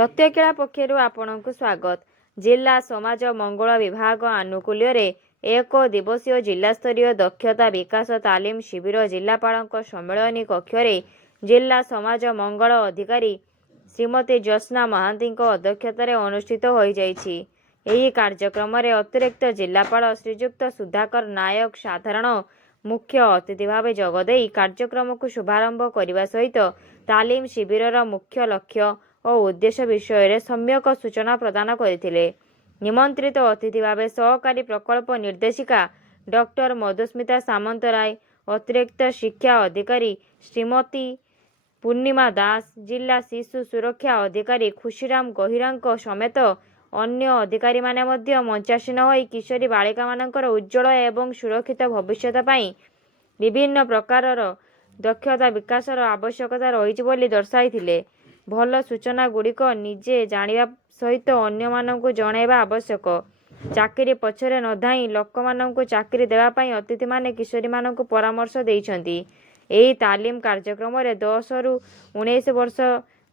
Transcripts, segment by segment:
सत्यकेला पक्षरु आपणकु स्वागत। जिला समाज मंगल विभाग आनुकूल्य एक दिवसीय जिलास्तरीय दक्षता विकास तालीम शिविर जिलापालक सम्मेलन कक्ष जिला समाज मंगल अधिकारी श्रीमती ज्योत्स्ना महांती अध्यक्षतार अनुष्ठित हो जाइछि। एही कार्यक्रम में अतिरिक्त जिलापाल श्रीजुक्त सुधाकर नायक साधारण मुख्य अतिथि भाव जोगदे कार्यक्रम को शुभारंभ करने सहित तालीम शिविर मुख्य लक्ष्य और उद्देश्य विषय सम्यक सूचना प्रदान करथिले। निमंत्रित अतिथि भाव सहकारी प्रकल्प निर्देशिका डॉक्टर मधुस्मिता सामंतराय, अतिरिक्त शिक्षा अधिकारी श्रीमती पूर्णिमा दास, जिला शिशु सुरक्षा अधिकारी खुशीराम गहिरा समेत अन्य अधिकारी माने मध्य मंचासीन होई किशोरी बालिका मानकर उज्जवल एवं सुरक्षित भविष्य पाई विभिन्न प्रकारर दक्षता विकासर आवश्यकता रही बोली दर्शाइथिले। भल सूचना गुड़िक निजे जानिबा सहित अन्य मानकु जणाइबा आवश्यक। चाकरी पछरे न धाई लोकमानंकु चाकरी देवा पाई अतिथि माने किशोरी मानकु परामर्श देइछंती। एही तालीम कार्यक्रम रे 10 रु 19 वर्ष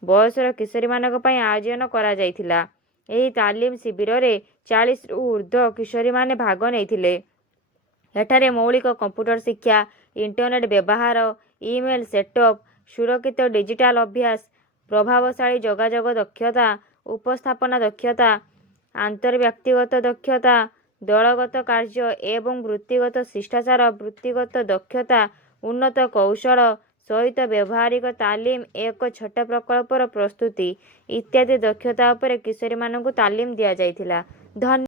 बयसर किशोरी मानक पाई आयोजन करा जाइथिला। एही तालीम शिविर रे 40 रु ऊर्ध्व किशोरी माने भाग नैथिले। एठारे मौलिक कंप्यूटर शिक्षा, इंटरनेट व्यवहार, ईमेल सेटअप, सुरक्षित डिजिटल अभ्यास, प्रभावशाली जोगाजोग दक्षता, उपस्थापना दक्षता, आंतरव्यक्तिगत दक्षता, दलगत कार्य एवं वृत्तिगत शिष्टाचार, वृत्तिगत दक्षता, उन्नत कौशल सहित व्यवहारिक तालीम, एक छोट प्रकल्पर प्रस्तुति इत्यादि दक्षता उपरे किशोरी मानकु तालीम दिया जाइथिला। धन्यवाद।